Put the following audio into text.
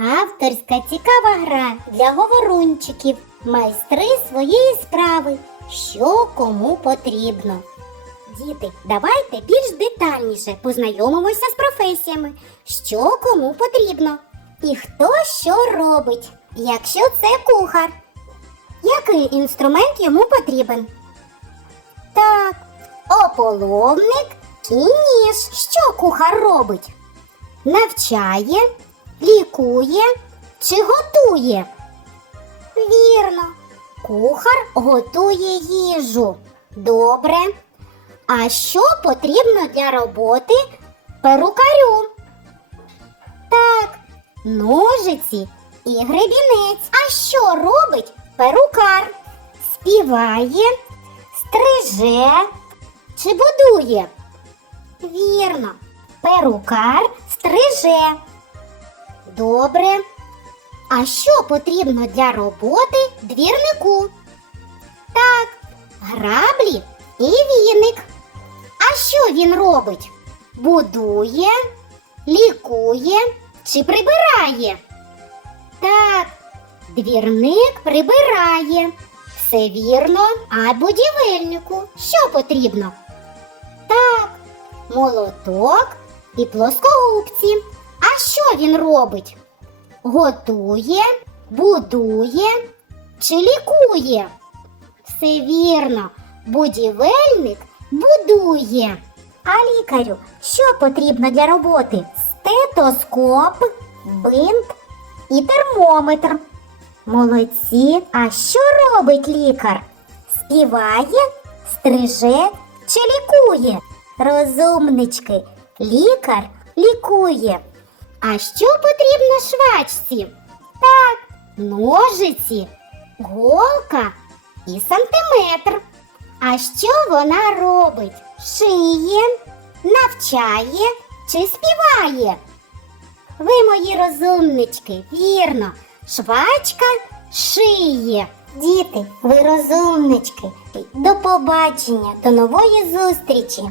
Авторська цікава гра для говорунчиків, майстри своєї справи, що кому потрібно. Діти, давайте більш детальніше познайомимося з професіями, що кому потрібно, і хто що робить, якщо це кухар. Який інструмент йому потрібен? Так, ополовник і ніж. Що кухар робить? Навчає, лікує чи готує? Вірно, кухар готує їжу. Добре. А що потрібно для роботи перукарю? Так, ножиці і гребінець. А що робить перукар? Співає, стриже чи будує? Вірно, перукар стриже. Добре. А що потрібно для роботи двірнику? Так, граблі і віник. А що він робить? Будує, лікує чи прибирає? Так, двірник прибирає. Все вірно, а будівельнику що потрібно? Так, молоток і плоскогубці. Що він робить? Готує, будує чи лікує? Все вірно, будівельник будує. А лікарю що потрібно для роботи? Стетоскоп, бинт і термометр. Молодці, а що робить лікар? Співає, стриже чи лікує? Розумнички, лікар лікує. А що потрібно швачці? Так, ножиці, голка і сантиметр. А що вона робить? Шиє, навчає чи співає? Ви мої розумнички, вірно, швачка шиє. Діти, ви розумнички. До побачення, до нової зустрічі!